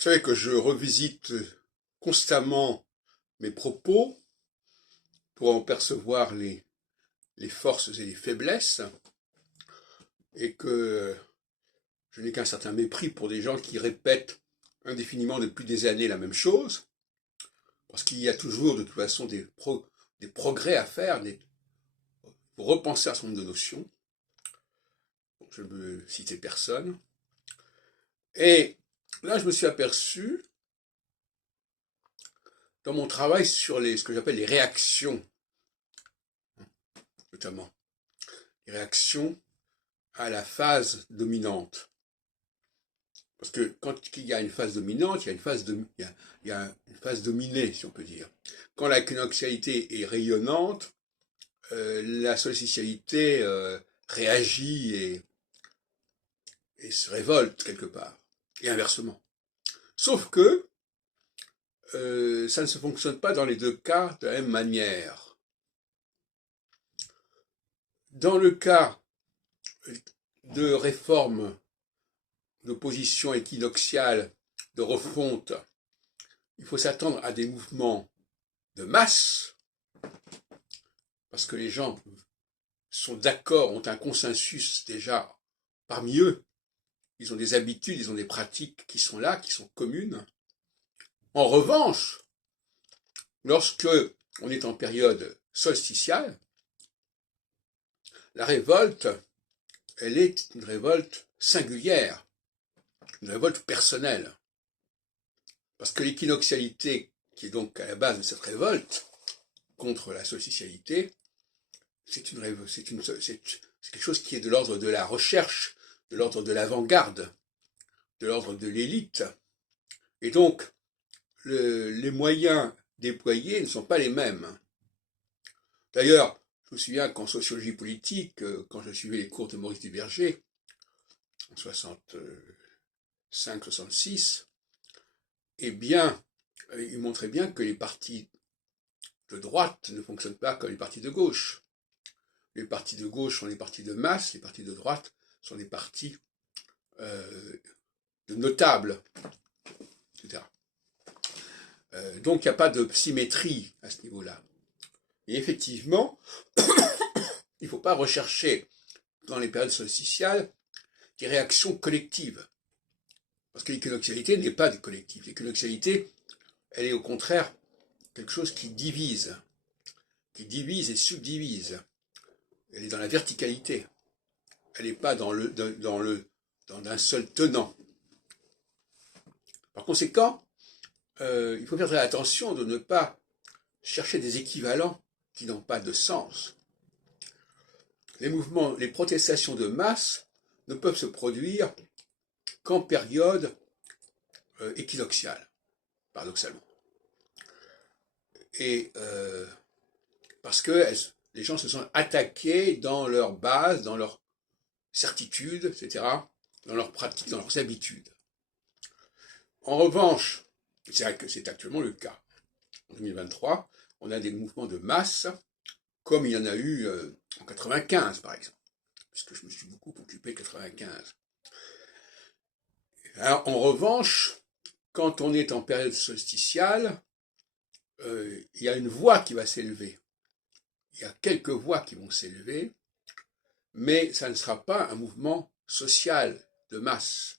Vous savez que je revisite constamment mes propos pour en percevoir les forces et les faiblesses, et que je n'ai qu'un certain mépris pour des gens qui répètent indéfiniment depuis des années la même chose, parce qu'il y a toujours de toute façon des progrès à faire, pour repenser un certain nombre de notions. Je ne veux citer personne. Et là, je me suis aperçu, dans mon travail sur ce que j'appelle les réactions, notamment, les réactions à la phase dominante. Parce que quand il y a une phase dominante, il y a une phase, il y a une phase dominée, si on peut dire. Quand la quinoxialité est rayonnante, la sollicitualité réagit et se révolte quelque part, et inversement. Sauf que ça ne se fonctionne pas dans les deux cas de la même manière. Dans le cas de réforme, d'opposition équinoxiale, de refonte, il faut s'attendre à des mouvements de masse, parce que les gens sont d'accord, ont un consensus déjà parmi eux, ils ont des habitudes, ils ont des pratiques qui sont là, qui sont communes. En revanche, lorsque on est en période solsticiale, la révolte, elle est une révolte singulière, une révolte personnelle. Parce que l'équinoxialité, qui est donc à la base de cette révolte contre la solsticialité, c'est quelque chose qui est de l'ordre de la recherche, de l'ordre de l'avant-garde, de l'ordre de l'élite. Et donc, les moyens déployés ne sont pas les mêmes. D'ailleurs, je me souviens qu'en sociologie politique, quand je suivais les cours de Maurice Duverger, en 65-66, eh bien, il montrait bien que les partis de droite ne fonctionnent pas comme les partis de gauche. Les partis de gauche sont les partis de masse, les partis de droite sont les partis de notables, etc. Donc il n'y a pas de symétrie à ce niveau-là. Et effectivement, il ne faut pas rechercher dans les périodes solsticiales des réactions collectives. Parce que l'équinoxialité n'est pas du collectif. L'équinoxialité, elle est au contraire quelque chose qui divise et subdivise. Elle est dans la verticalité. Elle n'est pas dans un seul tenant. Par conséquent, il faut faire très attention de ne pas chercher des équivalents qui n'ont pas de sens. Les mouvements, les protestations de masse ne peuvent se produire qu'en période équinoxiale, paradoxalement. Et parce que les gens se sont attaqués dans leur base, dans leur certitude, etc., dans leurs pratiques, dans leurs habitudes. En revanche, c'est actuellement le cas. En 2023, on a des mouvements de masse, comme il y en a eu en 95, par exemple, puisque je me suis beaucoup occupé de 95. Alors, en revanche, quand on est en période solsticiale, il y a une voix qui va s'élever. Il y a quelques voix qui vont s'élever, mais ça ne sera pas un mouvement social de masse.